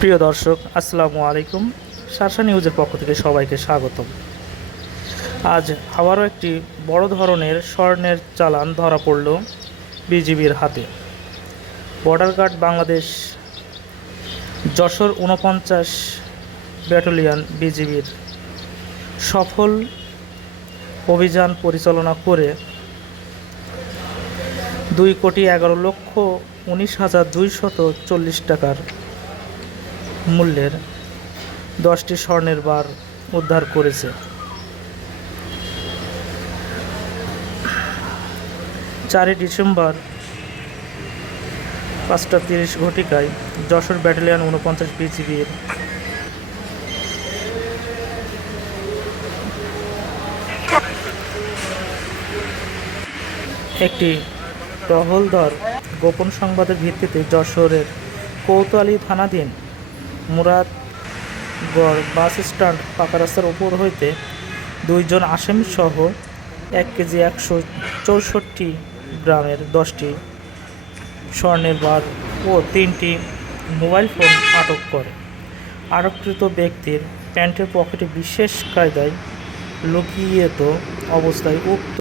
প্রিয় দর্শক, আসসালামু আলাইকুম। শাসা নিউজের পক্ষ থেকে সবাইকে স্বাগতম। আজ আবারও একটি বড় ধরনের স্বর্ণের চালান ধরা পড়ল বিজিবির হাতে। Border guard Bangladesh Jessore ৪৯ battalion বিজিবির সফল অভিযান পরিচালনা করে ২,১১,১৯,২৪০ টাকার মূল্যের 10টি স্বর্ণের বার উদ্ধার করেছে। ৪ ডিসেম্বর ৫টা ৩০ ঘটিকায় যশোর ব্যাটালিয়ন ৪৯ বিজিবির একটি টহলদল গোপন সংবাদের ভিত্তিতে যশোরের কোতোয়ালি থানাধীন মুরাদগড় বাস স্ট্যান্ড পাকা রাস্তার উপর হইতে ২ জন আসামিসহ ১,১৬৪ গ্রামের 10টি স্বর্ণের বার ও 3টি মোবাইল ফোন আটক করে। আটককৃত ব্যক্তির প্যান্টের পকেটে বিশেষ কায়দায় লুকিয়ে অবস্থায় উক্ত